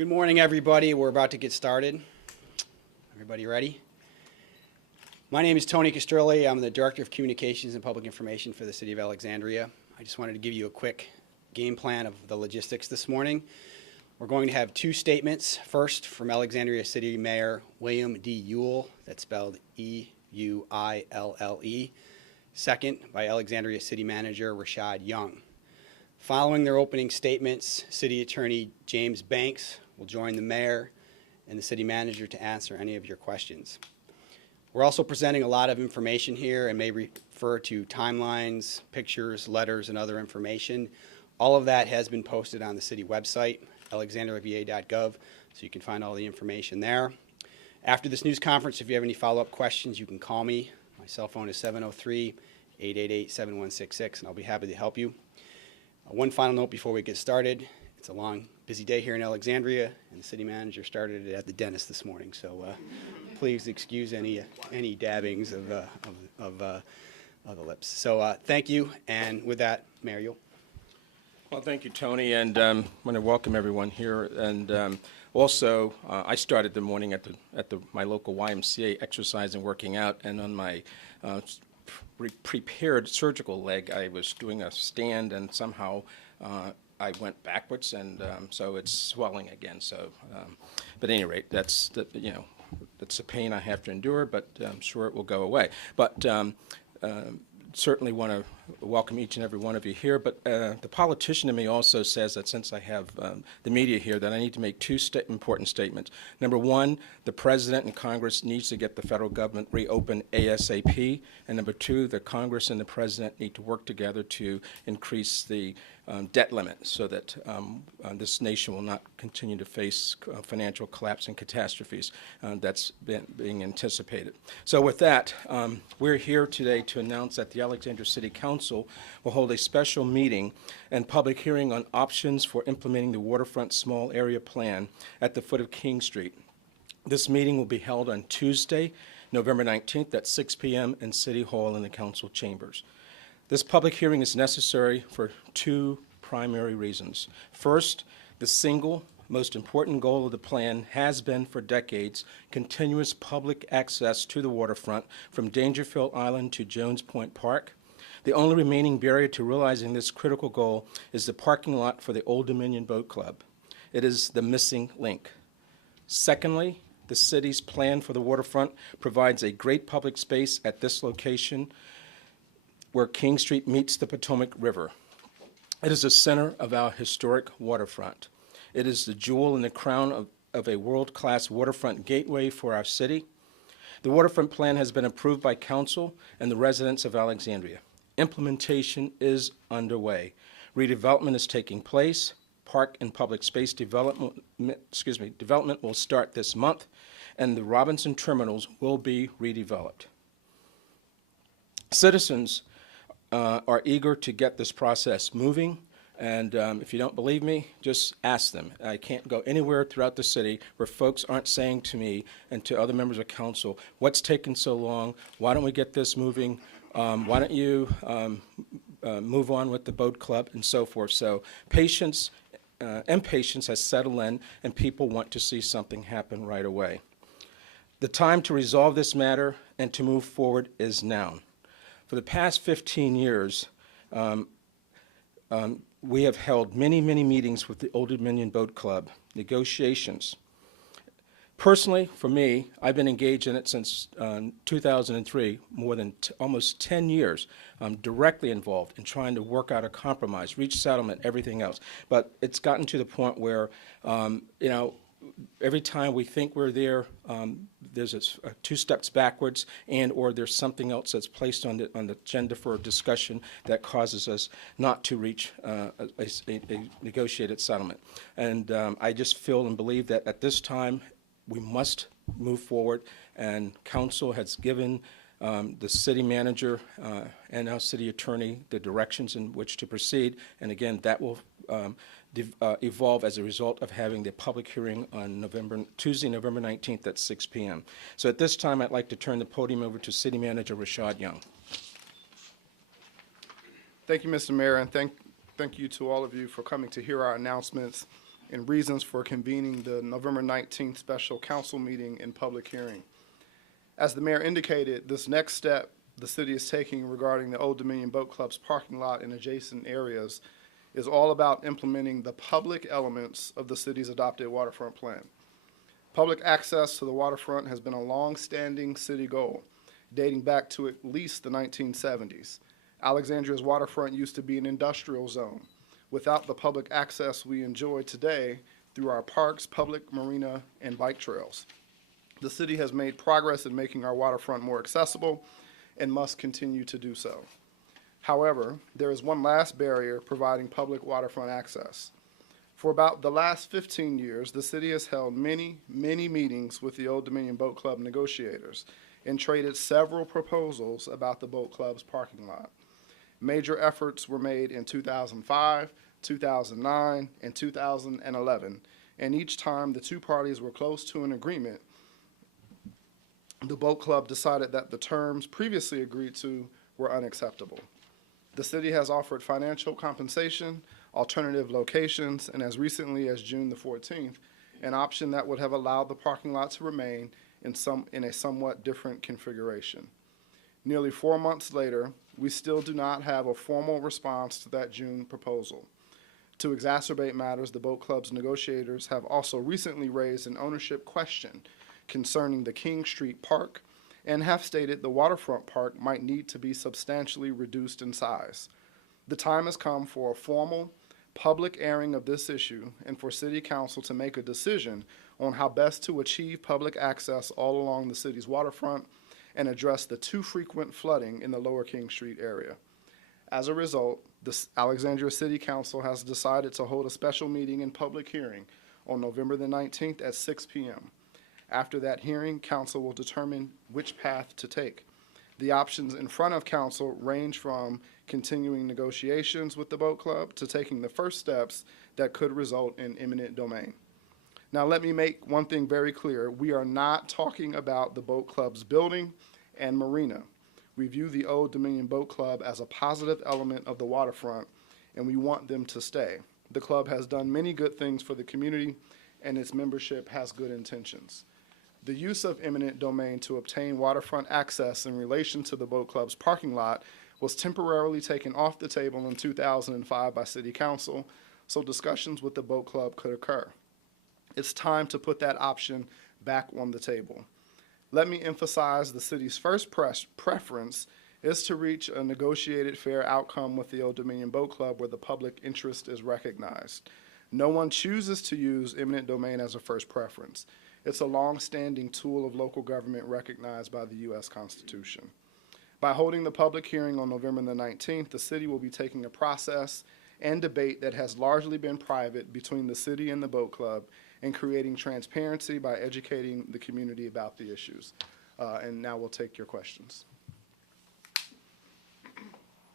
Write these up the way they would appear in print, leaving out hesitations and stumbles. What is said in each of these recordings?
Good morning, everybody. We're about to get started. Everybody ready? My name is Tony Castrilli. I'm the Director of Communications and Public Information for the City of Alexandria. I just wanted to give you a quick game plan of the logistics this morning. We're going to have two statements. First, from Alexandria City Mayor William D. Ewell, that's spelled E-U-I-L-L-E. Second, by Alexandria City Manager Rashad Young. Following their opening statements, City Attorney James Banks will join the mayor and the city manager to answer any of your questions. We're also presenting a lot of information here and may refer to timelines, pictures, letters, and other information. All of that has been posted on the city website, alexandriava.gov, so you can find all the information there. After this news conference, if you have any follow-up questions, you can call me. My cell phone is 703-888-7166, and I'll be happy to help you. One final note before we get started. It's a long, busy day here in Alexandria, and the city manager started it at the dentist this morning, so please excuse any dabbings of the lips. So thank you, and with that, Mayor Ewell. Well, thank you, Tony, and I want to welcome everyone here. And also, I started the morning at my local YMCA exercising, working out, and on my prepared surgical leg, I was doing a stand, and somehow I went backwards, and so it's swelling again. So, but at any rate, that's that's the pain I have to endure, but I'm sure it will go away. But certainly want to welcome each and every one of you here, but the politician in me also says that since I have the media here, that I need to make two important statements. Number one, the President and Congress needs to get the federal government reopened ASAP, and number two, the Congress and the President need to work together to increase the debt limit so that this nation will not continue to face financial collapse and catastrophes that's being anticipated. So with that, we're here today to announce that the Alexandria City Council will hold a special meeting and public hearing on options for implementing the Waterfront Small Area Plan at the foot of King Street. This meeting will be held on Tuesday, November 19th at 6 p.m. in City Hall in the council chambers. This public hearing is necessary for two primary reasons. First, the single most important goal of the plan has been for decades continuous public access to the waterfront from Dangerfield Island to Jones Point Park. The only remaining barrier to realizing this critical goal is the parking lot for the Old Dominion Boat Club. It is the missing link. Secondly, the city's plan for the waterfront provides a great public space at this location where King Street meets the Potomac River. It is the center of our historic waterfront. It is the jewel in the crown of a world-class waterfront gateway for our city. The waterfront plan has been approved by council and the residents of Alexandria. Implementation is underway. Redevelopment is taking place. Park and public space development will start this month, and the Robinson terminals will be redeveloped. Citizens are eager to get this process moving, and if you don't believe me, just ask them. I can't go anywhere throughout the city where folks aren't saying to me and to other members of council, what's taking so long? Why don't we get this moving? Why don't you move on with the boat club and so forth? So patience, impatience has settled in, and people want to see something happen right away. The time to resolve this matter and to move forward is now. For the past 15 years, we have held many, many meetings with the Old Dominion Boat Club, negotiations. Personally, for me, I've been engaged in it since 2003, more than almost 10 years. I'm directly involved in trying to work out a compromise, reach settlement, everything else. But it's gotten to the point where, every time we think we're there, there's two steps backwards, and or there's something else that's placed on the agenda for discussion that causes us not to reach a negotiated settlement. And I just feel and believe that at this time we must move forward, and council has given the city manager and our city attorney the directions in which to proceed, and again that will evolve as a result of having the public hearing on Tuesday, November 19th at 6 p.m. So at this time, I'd like to turn the podium over to City Manager Rashad Young. Thank you, Mr. Mayor, and thank you to all of you for coming to hear our announcements. and reasons for convening the November 19th special council meeting and public hearing. As the mayor indicated, this next step the city is taking regarding the Old Dominion Boat Club's parking lot and adjacent areas is all about implementing the public elements of the city's adopted waterfront plan. Public access to the waterfront has been a long-standing city goal, dating back to at least the 1970s. Alexandria's waterfront used to be an industrial zone, without the public access we enjoy today through our parks, public marina, and bike trails. The city has made progress in making our waterfront more accessible and must continue to do so. However, there is one last barrier providing public waterfront access. For about the last 15 years, the city has held many meetings with the Old Dominion Boat Club negotiators and traded several proposals about the boat club's parking lot. Major efforts were made in 2005, 2009, and 2011, and each time the two parties were close to an agreement, the boat club decided that the terms previously agreed to were unacceptable. The city has offered financial compensation, alternative locations, and as recently as June the 14th, an option that would have allowed the parking lot to remain in a somewhat different configuration. Nearly 4 months later, we still do not have a formal response to that June proposal. To exacerbate matters, the boat club's negotiators have also recently raised an ownership question concerning the King Street Park and have stated the waterfront park might need to be substantially reduced in size. The time has come for a formal public airing of this issue and for City Council to make a decision on how best to achieve public access all along the city's waterfront and address the too frequent flooding in the Lower King Street area. As a result, the Alexandria City Council has decided to hold a special meeting and public hearing on November the 19th at 6 p.m. After that hearing, council will determine which path to take. The options in front of council range from continuing negotiations with the boat club to taking the first steps that could result in eminent domain. Now, let me make one thing very clear. We are not talking about the boat club's building and marina. We view the Old Dominion Boat Club as a positive element of the waterfront, and we want them to stay. The club has done many good things for the community, and its membership has good intentions. The use of eminent domain to obtain waterfront access in relation to the boat club's parking lot was temporarily taken off the table in 2005 by City Council, so discussions with the boat club could occur. It's time to put that option back on the table. Let me emphasize the city's first preference is to reach a negotiated fair outcome with the Old Dominion Boat Club where the public interest is recognized. No one chooses to use eminent domain as a first preference. It's a long-standing tool of local government recognized by the U.S. Constitution. By holding the public hearing on November the 19th, the city will be taking a process and debate that has largely been private between the city and the boat club and creating transparency by educating the community about the issues. And now we'll take your questions.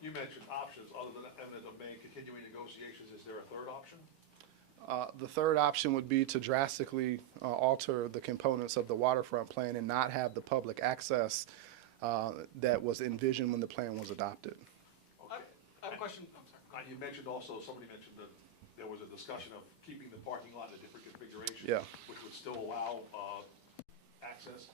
You mentioned options other than eminent domain, continuing negotiations. Is there a third option? The third option would be to drastically alter the components of the waterfront plan and not have the public access that was envisioned when the plan was adopted. Okay. I have a question. I'm sorry. You mentioned also, somebody mentioned that there was a discussion of keeping the parking lot in a different configuration. Yeah. Which would still allow access.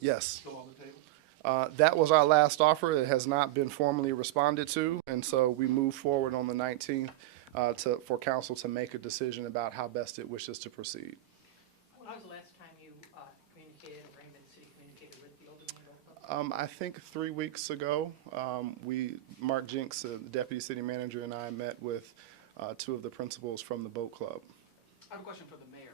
Yes. Still on the table? That was our last offer. It has not been formally responded to, and so we move forward on the 19th for council to make a decision about how best it wishes to proceed. When was the last time you communicated, or Raymond City communicated with the Old Dominion Boat Club? I think 3 weeks ago, Mark Jinks, the deputy city manager, and I met with two of the principals from the boat club. I have a question for the mayor.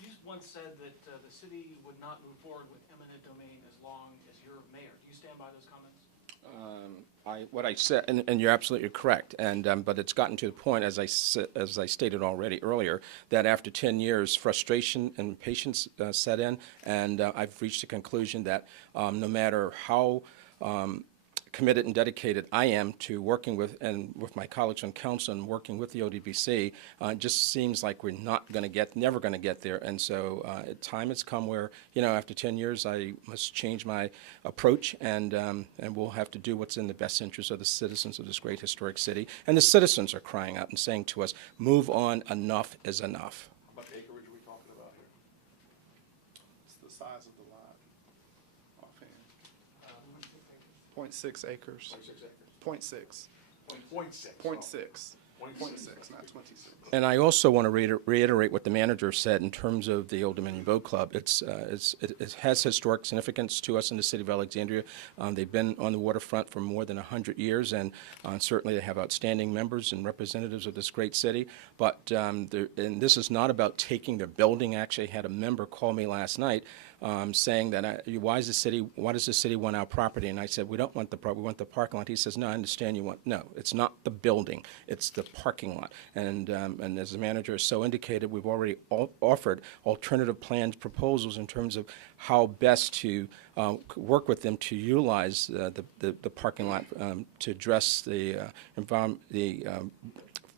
You once said that the city would not move forward with eminent domain as long as you're mayor. Do you stand by those comments? What I said, and you're absolutely correct, and but it's gotten to the point, as I stated already earlier, that after 10 years, frustration and patience set in, and I've reached a conclusion that no matter how committed and dedicated I am to working with my colleagues on council and working with the ODBC, it just seems like we're never going to get there. And so time has come where, after 10 years, I must change my approach, and we'll have to do what's in the best interest of the citizens of this great historic city. And the citizens are crying out and saying to us, move on, enough is enough. How much acreage are we talking about here? It's the size of the lot offhand. 0.6 acres. 26 acres. 0.6. 0.6. 0.6. 0.6, not 26. And I also want to reiterate what the manager said in terms of the Old Dominion Boat Club. It has historic significance to us in the city of Alexandria. They've been on the waterfront for more than 100 years, and certainly they have outstanding members and representatives of this great city. But and this is not about taking their building. Actually, I had a member call me last night saying that why does the city want our property? And I said, we don't want the property, we want the parking lot. He says, no, I understand you want, no, it's not the building, it's the parking lot. And as the manager has so indicated, we've already offered alternative plans, proposals in terms of how best to work with them to utilize the parking lot to address the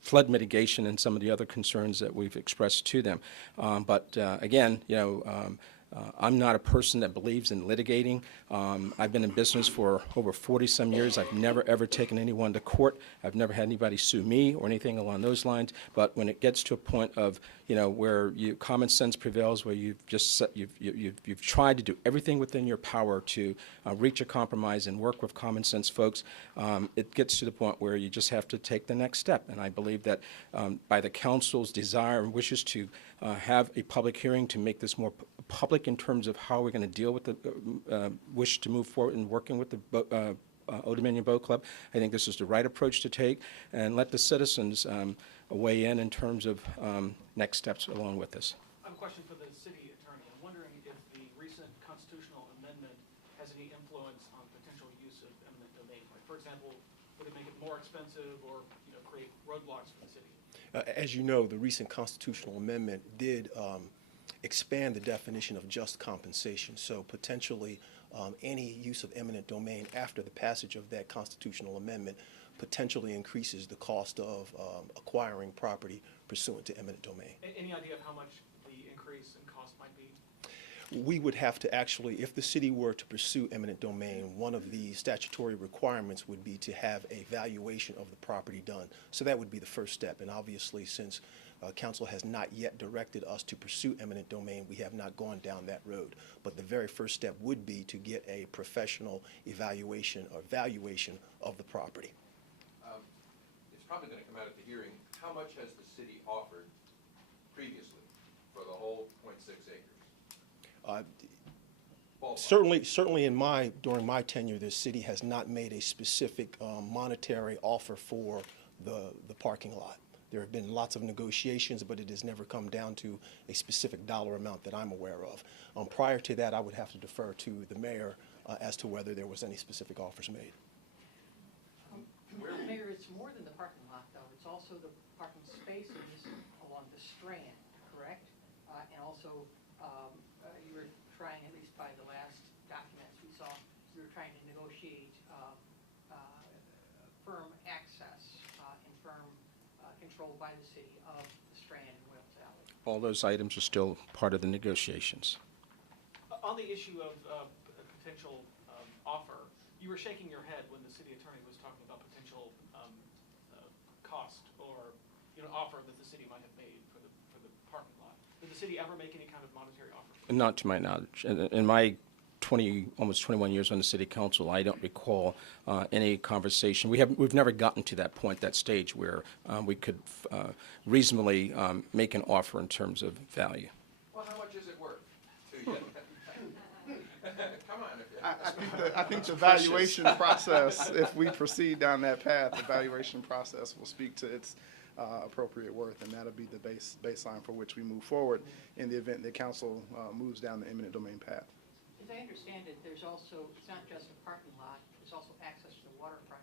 flood mitigation and some of the other concerns that we've expressed to them. But again, I'm not a person that believes in litigating. I've been in business for over 40-some years. I've never, ever taken anyone to court. I've never had anybody sue me or anything along those lines. But when it gets to a point of, where common sense prevails, where you've tried to do everything within your power to reach a compromise and work with common sense folks, it gets to the point where you just have to take the next step. And I believe that by the council's desire and wishes to have a public hearing to make this more public in terms of how we're going to deal with the wish to move forward in working with the Old Dominion Boat Club. I think this is the right approach to take, and let the citizens weigh in terms of next steps along with this. I have a question for the city attorney. I'm wondering if the recent constitutional amendment has any influence on potential use of eminent domain. Like, for example, would it make it more expensive or create roadblocks for the city? As you know, the recent constitutional amendment did expand the definition of just compensation. So potentially any use of eminent domain after the passage of that constitutional amendment potentially increases the cost of acquiring property pursuant to eminent domain. Any idea of how much the increase in cost might be? We would have to actually, if the city were to pursue eminent domain, one of the statutory requirements would be to have a valuation of the property done. So that would be the first step. And obviously, since council has not yet directed us to pursue eminent domain, we have not gone down that road. But the very first step would be to get a professional evaluation or valuation of the property. It's probably going to come out at the hearing. How much has the city offered previously for the whole 0.6 acres? Certainly during my tenure, the city has not made a specific monetary offer for the parking lot. There have been lots of negotiations, but it has never come down to a specific dollar amount that I'm aware of. Prior to that, I would have to defer to the mayor as to whether there was any specific offers made. Mayor, it's more than the parking lot, though. It's also the parking spaces along the Strand, correct? And also, you were trying, at least by the last documents we saw, you were trying to negotiate firm access and firm control by the city of the Strand and Wales Valley. All those items are still part of the negotiations. On the issue of a potential offer, you were shaking your head when the city attorney was talking about potential cost or offer that the city might have made for the parking lot. Did the city ever make any kind of monetary offer? Not to my knowledge. In my almost 21 years on the city council, I don't recall any conversation. We've never gotten to that point, that stage where we could reasonably make an offer in terms of value. Well, how much is it worth to you? Come on. I think the valuation process, if we proceed down that path, the valuation process will speak to its appropriate worth, and that'll be the baseline for which we move forward in the event that council moves down the eminent domain path. As I understand it, there's also, it's not just a parking lot, there's also access to the waterfront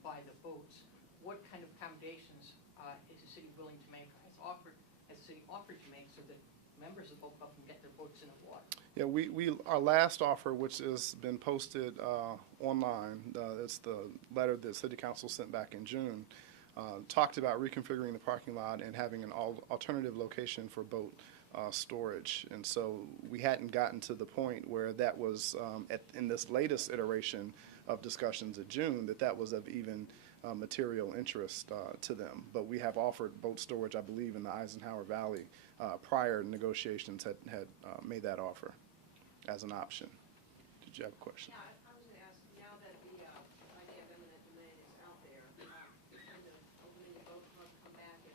by the boats. What kind of accommodations is the city willing to make, has the city offered to make so that members of the boat club can get their boats in the water. Yeah, our last offer, which has been posted online, it's the letter that City Council sent back in June, talked about reconfiguring the parking lot and having an alternative location for boat storage. And so we hadn't gotten to the point where that was, in this latest iteration of discussions in June, that was of even material interest to them. But we have offered boat storage, I believe, in the Eisenhower Valley. Prior negotiations had made that offer as an option. Did you have a question? Yeah, I was going to ask, now that the idea of eminent domain is out there, kind of opening the boat club, come back and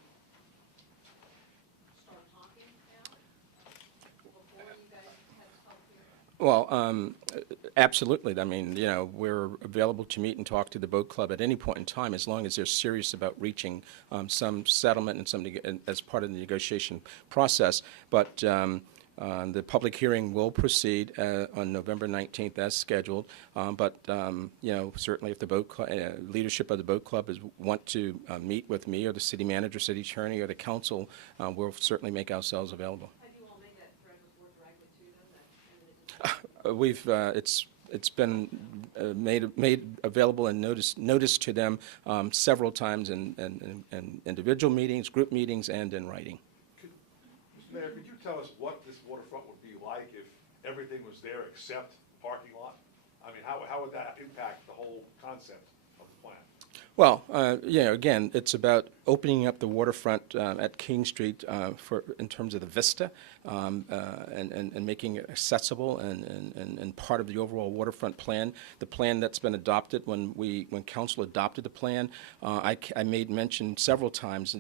start talking now, before you guys had to talk here? Well, absolutely. I mean, you know, we're available to meet and talk to the boat club at any point in time, as long as they're serious about reaching some settlement and as part of the negotiation process. But the public hearing will proceed on November 19th as scheduled. But you know, certainly if the boat leadership of the boat club want to meet with me or the city manager, city attorney, or the council, we'll certainly make ourselves available. Have you all made that threat before directly to them, that eminent domain? It's been made available and noticed to them several times in individual meetings, group meetings, and in writing. Mr. Mayor, could you tell us what this waterfront would be like if everything was there except parking lot? I mean, how would that impact the whole concept of the plan? Well, you know, again, it's about opening up the waterfront at King Street in terms of the vista and making it accessible and part of the overall waterfront plan. The plan that's been adopted when council adopted the plan, I made mention several times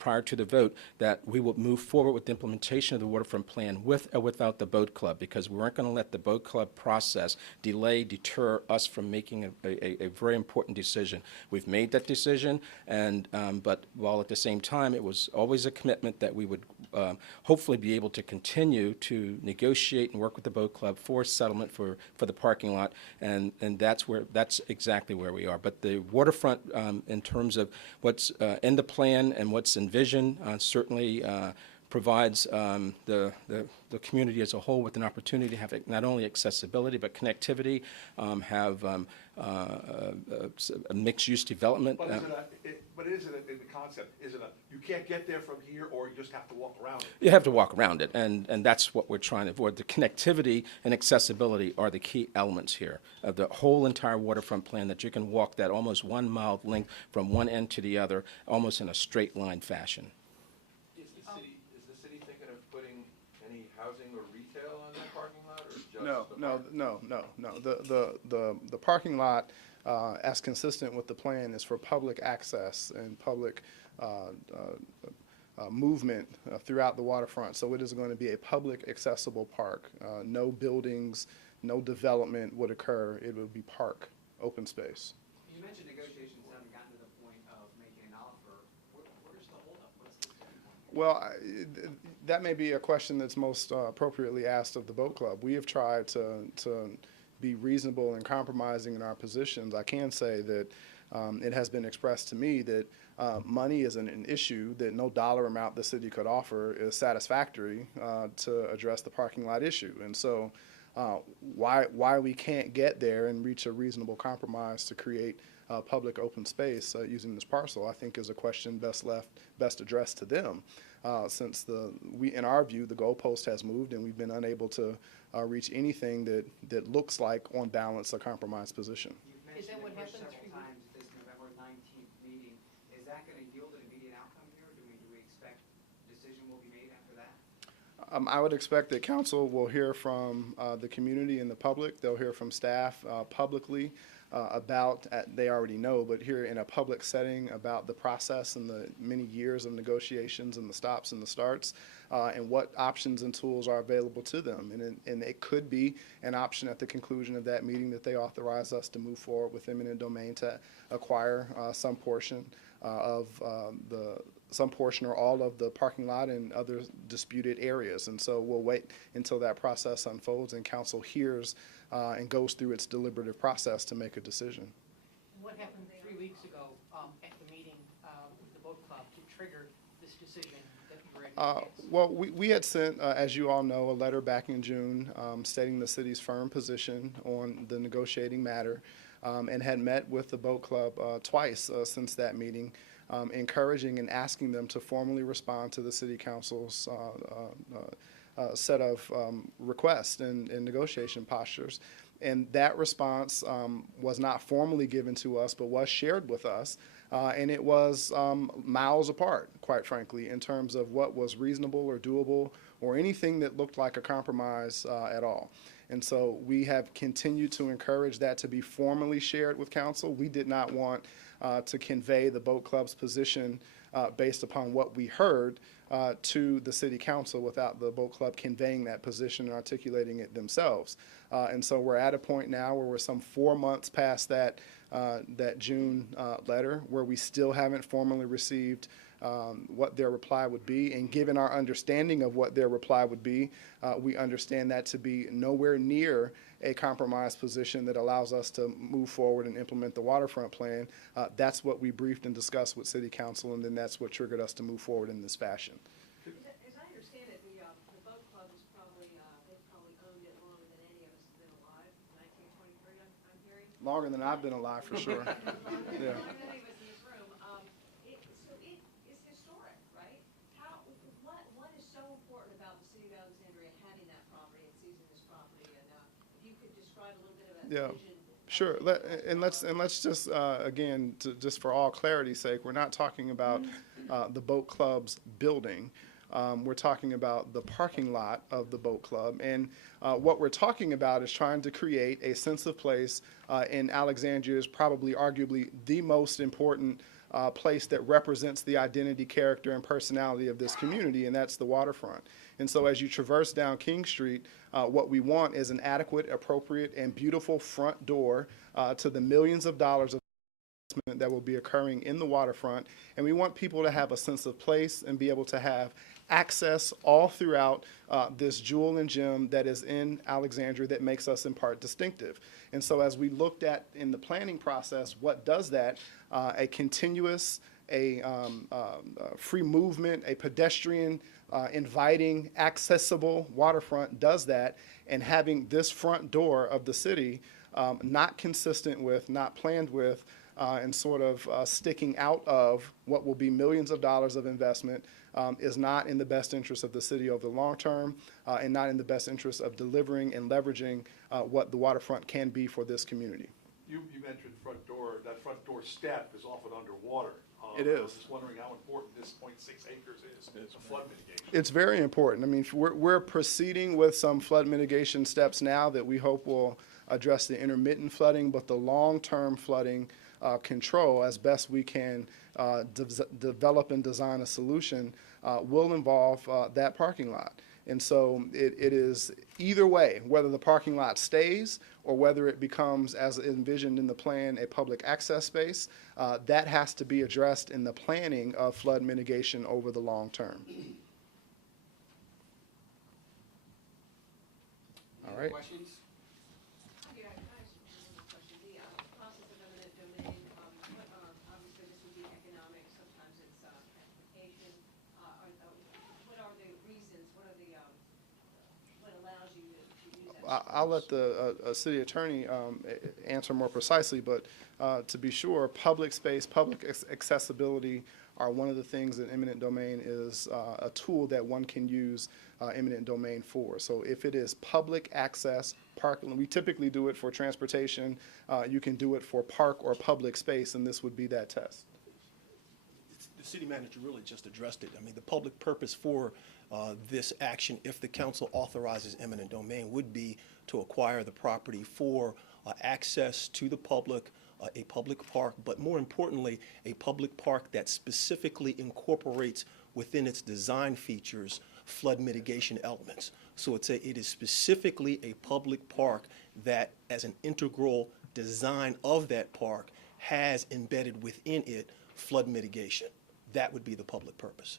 prior to the vote that we will move forward with the implementation of the waterfront plan with or without the boat club, because we weren't going to let the boat club process deter us from making a very important decision. We've made that decision, and but while at the same time it was always a commitment that we would hopefully be able to continue to negotiate and work with the boat club for settlement for the parking lot, and that's exactly where we are. But the waterfront, in terms of what's in the plan and what's envisioned, certainly provides the community as a whole with an opportunity to have not only accessibility but connectivity, have a mixed-use development. But is it in the concept? Is it you can't get there from here, or you just have to walk around it? You have to walk around it, and that's what we're trying to avoid. The connectivity and accessibility are the key elements here of the whole entire waterfront plan, that you can walk that almost 1 mile length from one end to the other, almost in a straight line fashion. Is the city thinking of putting any housing or retail on that parking lot, or just No. The parking lot, as consistent with the plan, is for public access and public movement throughout the waterfront. So it is going to be a public accessible park. No buildings, no development would occur. It would be park, open space. You mentioned negotiations haven't gotten to the point of making an offer. Where's the holdup? What's the point? Well, that may be a question that's most appropriately asked of the boat club. We have tried to be reasonable and compromising in our positions. I can say that it has been expressed to me that money isn't an issue, that no dollar amount the city could offer is satisfactory to address the parking lot issue. And so why we can't get there and reach a reasonable compromise to create public open space using this parcel, I think is a question best addressed to them. Since in our view, the goalpost has moved and we've been unable to reach anything that looks like, on balance, a compromise position. You've Is that what mentioned happened several times at this November 19th meeting. Is that going to yield an immediate outcome here, or do we expect a decision will be made after that? I would expect that council will hear from the community and the public. They'll hear from staff publicly about, they already know, but here in a public setting, about the process and the many years of negotiations and the stops and the starts, and what options and tools are available to them. And it could be an option at the conclusion of that meeting that they authorize us to move forward with eminent domain to acquire some portion or all of the parking lot and other disputed areas. And so we'll wait until that process unfolds and council hears and goes through its deliberative process to make a decision. What happened 3 weeks ago at the meeting with the boat club to trigger this decision that you in advance? Well, we had sent, as you all know, a letter back in June stating the city's firm position on the negotiating matter, and had met with the boat club twice since that meeting, encouraging and asking them to formally respond to the city council's set of requests and negotiation postures. And that response was not formally given to us, but was shared with us. And it was miles apart, quite frankly, in terms of what was reasonable or doable or anything that looked like a compromise at all. And so we have continued to encourage that to be formally shared with council. We did not want to convey the boat club's position based upon what we heard to the city council without the boat club conveying that position and articulating it themselves. And so we're at a point now where we're some 4 months past that June letter, where we still haven't formally received what their reply would be. And given our understanding of what their reply would be, we understand that to be nowhere near a compromise position that allows us to move forward and implement the waterfront plan. That's what we briefed and discussed with city council, and then that's what triggered us to move forward in this fashion. As I understand it, the boat club is probably, they've probably owned it longer than any of us have been alive, 1923, I'm hearing. Longer than I've been alive, for sure. Yeah. Longer than any of us in this room. So it is historic, right? What is so important about the city of Alexandria having that property and seizing this property? And if you could describe a little bit of that Yeah. vision. Sure. Let's just again, just for all clarity's sake, we're not talking about the boat club's building. We're talking about the parking lot of the boat club, and what we're talking about is trying to create a sense of place in Alexandria's probably arguably the most important place that represents the identity, character, and personality of this community, and that's the waterfront. And so as you traverse down King Street, what we want is an adequate, appropriate, and beautiful front door to the millions of dollars of investment that will be occurring in the waterfront. And we want people to have a sense of place and be able to have access all throughout this jewel and gem that is in Alexandria that makes us in part distinctive. And so as we looked at in the planning process, what does that? A continuous, free movement, a pedestrian, inviting, accessible waterfront does that, and having this front door of the city not consistent with, not planned with, and sort of sticking out of what will be millions of dollars of investment is not in the best interest of the city over the long term, and not in the best interest of delivering and leveraging what the waterfront can be for this community. You mentioned front door, that front door step is often underwater. It I is. was just wondering how important this 0.6 acres is to flood mitigation. It's very important. I mean, we're proceeding with some flood mitigation steps now that we hope will address the intermittent flooding, but the long-term flooding control, as best we can develop and design a solution, will involve that parking lot. And so it is either way, whether the parking lot stays or whether it becomes, as envisioned in the plan, a public access space, that has to be addressed in the planning of flood mitigation over the long term. All right. Questions? Yeah, can I ask another question? The process of eminent domain, obviously this would be economic, sometimes it's transportation. What are the reasons, what allows you to use that? I'll let the city attorney answer more precisely, but to be sure, public space, public accessibility are one of the things that eminent domain is a tool that one can use eminent domain for. So if it is public access, parking, we typically do it for transportation. You can do it for park or public space, and this would be that test. The city manager really just addressed it. I mean, the public purpose for this action, if the council authorizes eminent domain, would be to acquire the property for access to the public, a public park, but more importantly, a public park that specifically incorporates within its design features flood mitigation elements. So it is specifically a public park that, as an integral design of that park, has embedded within it flood mitigation. That would be the public purpose.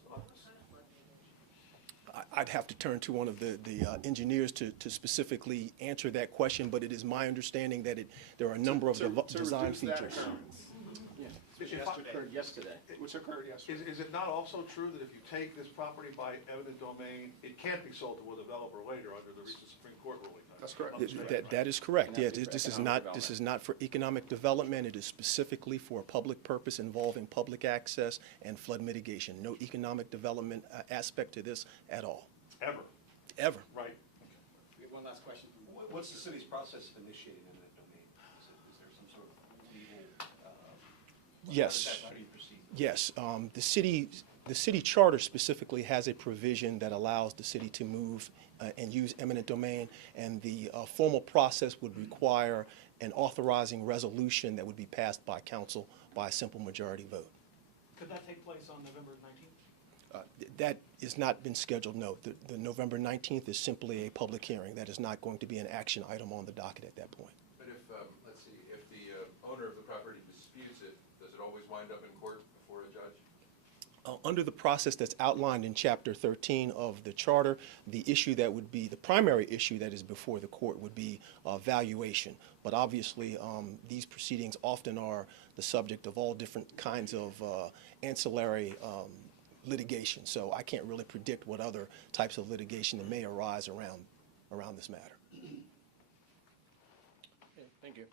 I'd have to turn to one of the engineers to specifically answer that question, but it is my understanding that there are a number of design reduce that features. occurrence. Is if I- occurred yesterday. Which occurred yesterday. Is it not also true that if you take this property by eminent domain, it can't be sold to a developer later under the recent Supreme Court ruling? That's correct. That is correct, And yeah. that's for This is economic not, this is not for economic development. It is specifically for a public purpose involving public access and flood mitigation. No economic development aspect to this at all, Ever, ever. right? We have one last question. What's the city's process of initiating eminent domain? Is there some sort of legal, Yes. how do you proceed? Yes, the city charter specifically has a provision that allows the city to move and use eminent domain, and the formal process would require an authorizing resolution that would be passed by council by a simple majority vote. Could that take place on November 19th? That has not been scheduled, no. The November 19th is simply a public hearing. That is not going to be an action item on the docket at that point. But if, let's see, if the owner of the property disputes it, does it always wind up in court before a judge? Under the process that's outlined in Chapter 13 of the charter, the issue that would be, the primary issue that is before the court would be valuation. But obviously, these proceedings often are the subject of all different kinds of ancillary litigation. So I can't really predict what other types of litigation that may arise around this matter. Thank you.